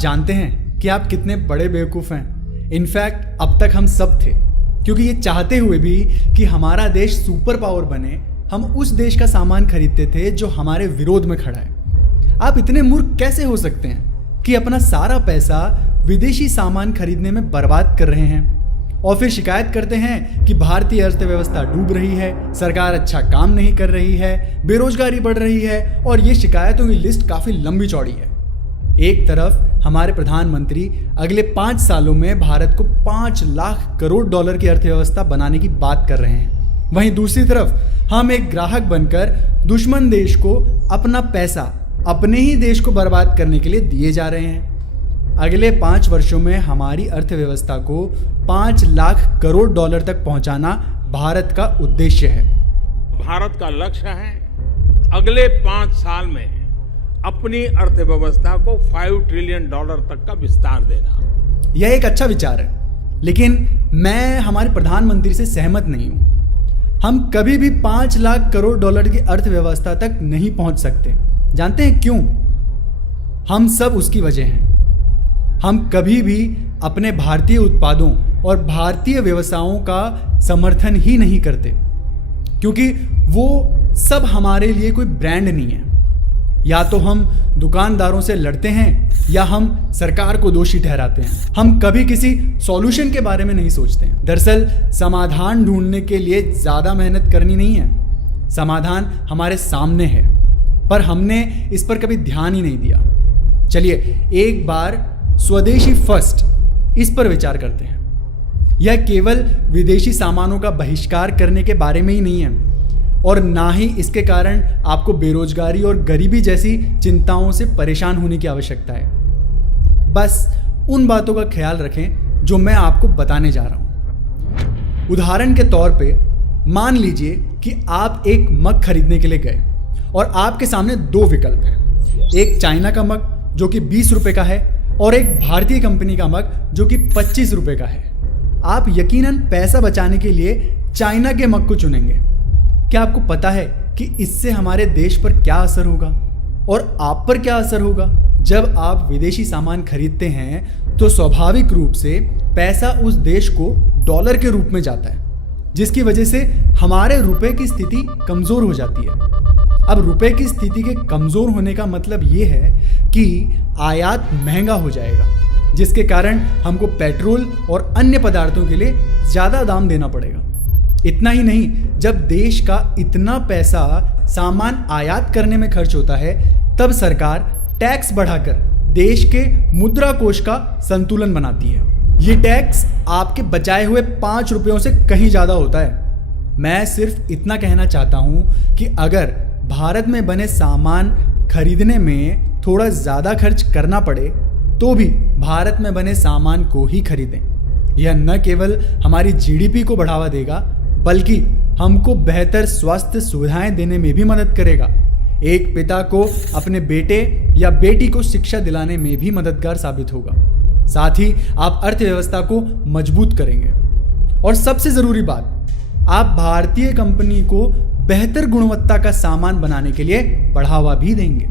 जानते हैं कि आप कितने बड़े बेवकूफ़ हैं। इनफैक्ट अब तक हम सब थे, क्योंकि ये चाहते हुए भी कि हमारा देश सुपर पावर बने, हम उस देश का सामान खरीदते थे जो हमारे विरोध में खड़ा है। आप इतने मूर्ख कैसे हो सकते हैं कि अपना सारा पैसा विदेशी सामान खरीदने में बर्बाद कर रहे हैं और फिर शिकायत करते हैं कि भारतीय अर्थव्यवस्था डूब रही है, सरकार अच्छा काम नहीं कर रही है, बेरोजगारी बढ़ रही है, और ये शिकायतों की लिस्ट काफ़ी लंबी चौड़ी है। एक तरफ हमारे प्रधानमंत्री अगले 5 सालों में भारत को 5 लाख करोड़ डॉलर की अर्थव्यवस्था बनाने की बात कर रहे हैं, वहीं दूसरी तरफ हम एक ग्राहक बनकर दुश्मन देश को अपना पैसा अपने ही देश को बर्बाद करने के लिए दिए जा रहे हैं। अगले 5 वर्षों में हमारी अर्थव्यवस्था को 5 लाख करोड़ डॉलर तक पहुंचाना भारत का उद्देश्य है। भारत का लक्ष्य है अगले 5 साल में अपनी अर्थव्यवस्था को 5 ट्रिलियन डॉलर तक का विस्तार देना। यह एक अच्छा विचार है, लेकिन मैं हमारे प्रधानमंत्री से सहमत नहीं हूं। हम कभी भी 5 लाख करोड़ डॉलर की अर्थव्यवस्था तक नहीं पहुंच सकते। जानते हैं क्यों? हम सब उसकी वजह हैं। हम कभी भी अपने भारतीय उत्पादों और भारतीय व्यवसायों का समर्थन ही नहीं करते, क्योंकि वो सब हमारे लिए कोई ब्रांड नहीं है। या तो हम दुकानदारों से लड़ते हैं या हम सरकार को दोषी ठहराते हैं। हम कभी किसी सॉल्यूशन के बारे में नहीं सोचते हैं। दरअसल समाधान ढूंढने के लिए ज़्यादा मेहनत करनी नहीं है, समाधान हमारे सामने है, पर हमने इस पर कभी ध्यान ही नहीं दिया। चलिए एक बार स्वदेशी फर्स्ट इस पर विचार करते हैं। यह केवल विदेशी सामानों का बहिष्कार करने के बारे में ही नहीं है, और ना ही इसके कारण आपको बेरोजगारी और गरीबी जैसी चिंताओं से परेशान होने की आवश्यकता है। बस उन बातों का ख्याल रखें जो मैं आपको बताने जा रहा हूं। उदाहरण के तौर पे मान लीजिए कि आप एक मग खरीदने के लिए गए और आपके सामने 2 विकल्प हैं। एक चाइना का मग जो कि 20 रुपए का है और एक भारतीय कंपनी का मग जो कि 25 रुपए का है। आप यकीनन पैसा बचाने के लिए चाइना के मग को चुनेंगे। क्या आपको पता है कि इससे हमारे देश पर क्या असर होगा और आप पर क्या असर होगा? जब आप विदेशी सामान खरीदते हैं तो स्वाभाविक रूप से पैसा उस देश को डॉलर के रूप में जाता है, जिसकी वजह से हमारे रुपए की स्थिति कमजोर हो जाती है। अब रुपए की स्थिति के कमजोर होने का मतलब ये है कि आयात महंगा हो जाएगा, जिसके कारण हमको पेट्रोल और अन्य पदार्थों के लिए ज्यादा दाम देना पड़ेगा। इतना ही नहीं, जब देश का इतना पैसा सामान आयात करने में खर्च होता है, तब सरकार टैक्स बढ़ाकर देश के मुद्रा कोष का संतुलन बनाती है। ये टैक्स आपके बचाए हुए 5 रुपयों से कहीं ज्यादा होता है। मैं सिर्फ इतना कहना चाहता हूं कि अगर भारत में बने सामान खरीदने में थोड़ा ज़्यादा खर्च करना पड़े तो भी भारत में बने सामान को ही खरीदें। यह न केवल हमारी जीडीपी को बढ़ावा देगा, बल्कि हमको बेहतर स्वास्थ्य सुविधाएं देने में भी मदद करेगा। एक पिता को अपने बेटे या बेटी को शिक्षा दिलाने में भी मददगार साबित होगा। साथ ही आप अर्थव्यवस्था को मजबूत करेंगे, और सबसे ज़रूरी बात, आप भारतीय कंपनी को बेहतर गुणवत्ता का सामान बनाने के लिए बढ़ावा भी देंगे।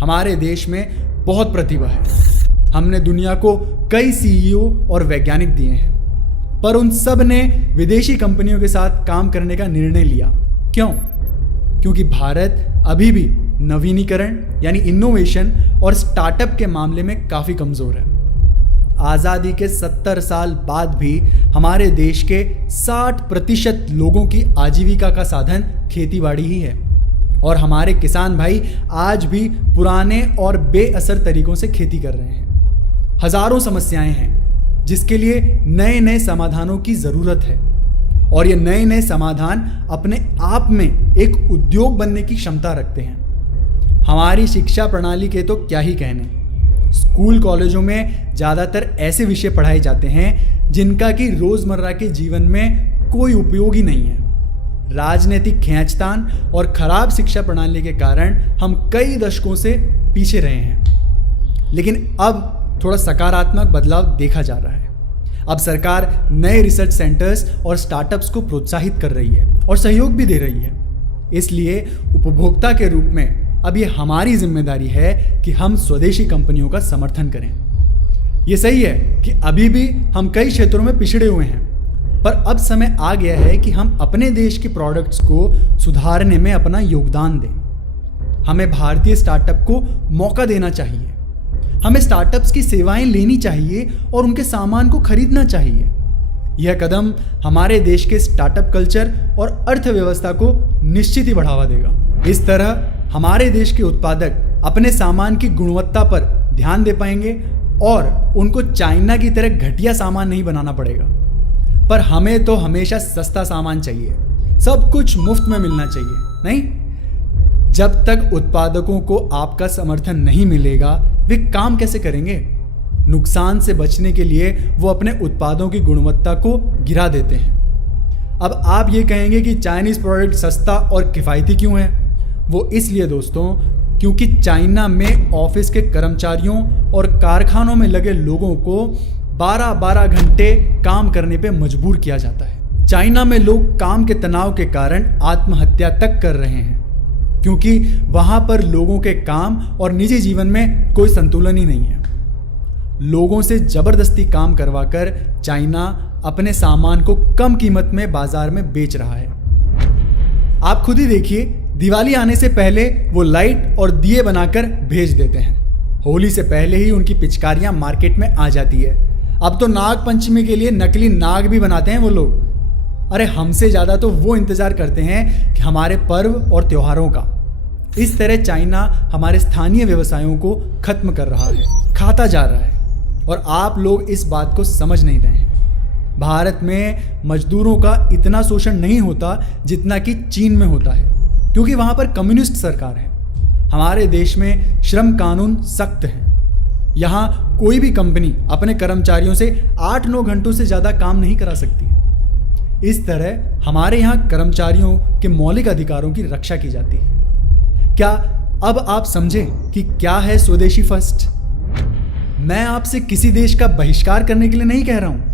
हमारे देश में बहुत प्रतिभा है। हमने दुनिया को कई सीईओ और वैज्ञानिक दिए हैं, पर उन सब ने विदेशी कंपनियों के साथ काम करने का निर्णय लिया। क्यों? क्योंकि भारत अभी भी नवीनीकरण यानी इनोवेशन और स्टार्टअप के मामले में काफ़ी कमज़ोर है। आज़ादी के 70 साल बाद भी हमारे देश के 60% लोगों की आजीविका का साधन खेतीबाड़ी ही है, और हमारे किसान भाई आज भी पुराने और बेअसर तरीकों से खेती कर रहे हैं। हजारों समस्याएं हैं जिसके लिए नए नए समाधानों की ज़रूरत है, और ये नए नए समाधान अपने आप में एक उद्योग बनने की क्षमता रखते हैं। हमारी शिक्षा प्रणाली के तो क्या ही कहने। स्कूल कॉलेजों में ज़्यादातर ऐसे विषय पढ़ाए जाते हैं जिनका कि रोज़मर्रा के जीवन में कोई उपयोग ही नहीं है। राजनीतिक खींचतान और खराब शिक्षा प्रणाली के कारण हम कई दशकों से पीछे रहे हैं, लेकिन अब थोड़ा सकारात्मक बदलाव देखा जा रहा है। अब सरकार नए रिसर्च सेंटर्स और स्टार्टअप्स को प्रोत्साहित कर रही है और सहयोग भी दे रही है। इसलिए उपभोक्ता के रूप में अब ये हमारी जिम्मेदारी है कि हम स्वदेशी कंपनियों का समर्थन करें। ये सही है कि अभी भी हम कई क्षेत्रों में पिछड़े हुए हैं, पर अब समय आ गया है कि हम अपने देश के प्रोडक्ट्स को सुधारने में अपना योगदान दें। हमें भारतीय स्टार्टअप को मौका देना चाहिए। हमें स्टार्टअप्स की सेवाएं लेनी चाहिए और उनके सामान को खरीदना चाहिए। यह कदम हमारे देश के स्टार्टअप कल्चर और अर्थव्यवस्था को निश्चित ही बढ़ावा देगा। इस तरह हमारे देश के उत्पादक अपने सामान की गुणवत्ता पर ध्यान दे पाएंगे और उनको चाइना की तरह घटिया सामान नहीं बनाना पड़ेगा। पर हमें तो हमेशा सस्ता सामान चाहिए, सब कुछ मुफ्त में मिलना चाहिए, नहीं? जब तक उत्पादकों को आपका समर्थन नहीं मिलेगा, वे काम कैसे करेंगे? नुकसान से बचने के लिए वो अपने उत्पादों की गुणवत्ता को गिरा देते हैं। अब आप ये कहेंगे कि चाइनीज प्रोडक्ट सस्ता और किफ़ायती क्यों है? वो इसलिए दोस्तों, क्योंकि चाइना में ऑफिस के कर्मचारियों और कारखानों में लगे लोगों को 12-12 घंटे काम करने पे मजबूर किया जाता है। चाइना में लोग काम के तनाव के कारण आत्महत्या तक कर रहे हैं, क्योंकि वहां पर लोगों के काम और निजी जीवन में कोई संतुलन ही नहीं है। लोगों से जबरदस्ती काम करवाकर चाइना अपने सामान को कम कीमत में बाजार में बेच रहा है। आप खुद ही देखिए, दिवाली आने से पहले वो लाइट और दिए बनाकर भेज देते हैं। होली से पहले ही उनकी पिचकारियां मार्केट में आ जाती है। अब तो नाग पंचमी के लिए नकली नाग भी बनाते हैं वो लोग। अरे हमसे ज़्यादा तो वो इंतज़ार करते हैं कि हमारे पर्व और त्योहारों का। इस तरह चाइना हमारे स्थानीय व्यवसायों को खत्म कर रहा है, खाता जा रहा है, और आप लोग इस बात को समझ नहीं रहे हैं। भारत में मजदूरों का इतना शोषण नहीं होता जितना कि चीन में होता है, क्योंकि वहाँ पर कम्युनिस्ट सरकार है। हमारे देश में श्रम कानून सख्त है। यहाँ कोई भी कंपनी अपने कर्मचारियों से 8-9 घंटों से ज़्यादा काम नहीं करा सकती। इस तरह हमारे यहाँ कर्मचारियों के मौलिक अधिकारों की रक्षा की जाती है। क्या अब आप समझें कि क्या है स्वदेशी फर्स्ट? मैं आपसे किसी देश का बहिष्कार करने के लिए नहीं कह रहा हूं।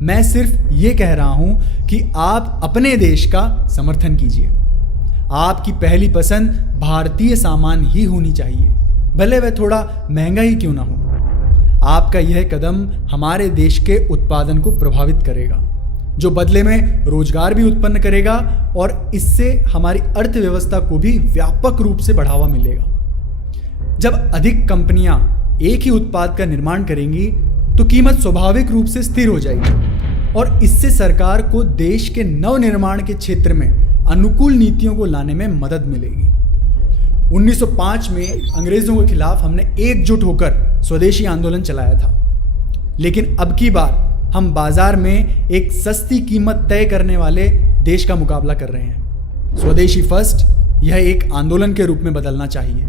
मैं सिर्फ ये कह रहा हूं कि आप अपने देश का समर्थन कीजिए। आपकी पहली पसंद भारतीय सामान ही होनी चाहिए, भले वह थोड़ा महंगा ही क्यों ना हो। आपका यह कदम हमारे देश के उत्पादन को प्रभावित करेगा, जो बदले में रोजगार भी उत्पन्न करेगा और इससे हमारी अर्थव्यवस्था को भी व्यापक रूप से बढ़ावा मिलेगा। जब अधिक कंपनियां एक ही उत्पाद का निर्माण करेंगी तो कीमत स्वाभाविक रूप से स्थिर हो जाएगी और इससे सरकार को देश के नवनिर्माण के क्षेत्र में अनुकूल नीतियों को लाने में मदद मिलेगी। 1905 में अंग्रेजों के खिलाफ हमने एकजुट होकर स्वदेशी आंदोलन चलाया था, लेकिन अब की बार हम बाजार में एक सस्ती कीमत तय करने वाले देश का मुकाबला कर रहे हैं। स्वदेशी फर्स्ट यह एक आंदोलन के रूप में बदलना चाहिए।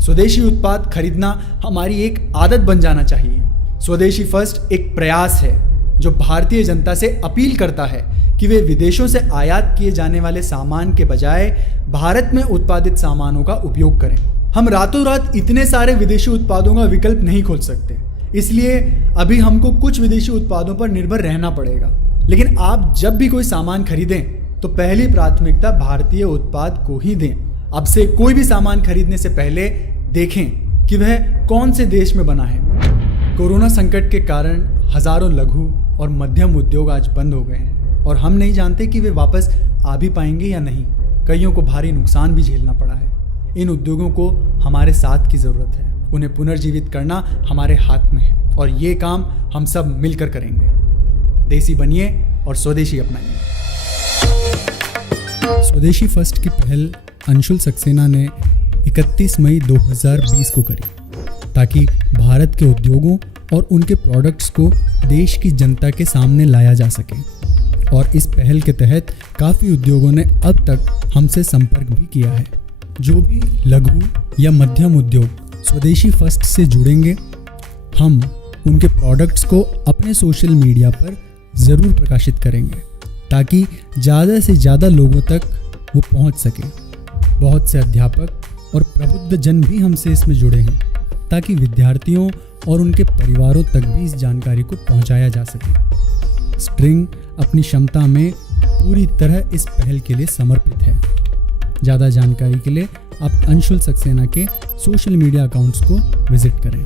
स्वदेशी उत्पाद खरीदना हमारी एक आदत बन जाना चाहिए। स्वदेशी फर्स्ट एक प्रयास है जो भारतीय जनता से अपील करता है कि वे विदेशों से आयात किए जाने वाले सामान के बजाय भारत में उत्पादित सामानों का उपयोग करें। हम रातों रात इतने सारे विदेशी उत्पादों का विकल्प नहीं खोल सकते, इसलिए अभी हमको कुछ विदेशी उत्पादों पर निर्भर रहना पड़ेगा। लेकिन आप जब भी कोई सामान खरीदें तो पहली प्राथमिकता भारतीय उत्पाद को ही दें। अब से कोई भी सामान खरीदने से पहले देखें कि वह कौन से देश में बना है। कोरोना संकट के कारण हजारों लघु और मध्यम उद्योग आज बंद हो गए हैं और हम नहीं जानते कि वे वापस आ भी पाएंगे या नहीं। कईयों को भारी नुकसान भी झेलना पड़ा है। इन उद्योगों को हमारे साथ की ज़रूरत है। उन्हें पुनर्जीवित करना हमारे हाथ में है और ये काम हम सब मिलकर करेंगे। देसी बनिए और स्वदेशी अपनाइए। स्वदेशी फर्स्ट की पहल अंशुल सक्सेना ने 31 मई 2020 को करी ताकि भारत के उद्योगों और उनके प्रोडक्ट्स को देश की जनता के सामने लाया जा सके। और इस पहल के तहत काफ़ी उद्योगों ने अब तक हमसे संपर्क भी किया है। जो भी लघु या मध्यम उद्योग स्वदेशी फर्स्ट से जुड़ेंगे, हम उनके प्रोडक्ट्स को अपने सोशल मीडिया पर ज़रूर प्रकाशित करेंगे ताकि ज़्यादा से ज़्यादा लोगों तक वो पहुंच सके। बहुत से अध्यापक और प्रबुद्ध जन भी हमसे इसमें जुड़े हैं ताकि विद्यार्थियों और उनके परिवारों तक भी इस जानकारी को पहुंचाया जा सके। स्ट्रिंग अपनी क्षमता में पूरी तरह इस पहल के लिए समर्पित है। ज़्यादा जानकारी के लिए आप अंशुल सक्सेना के सोशल मीडिया अकाउंट्स को विजिट करें।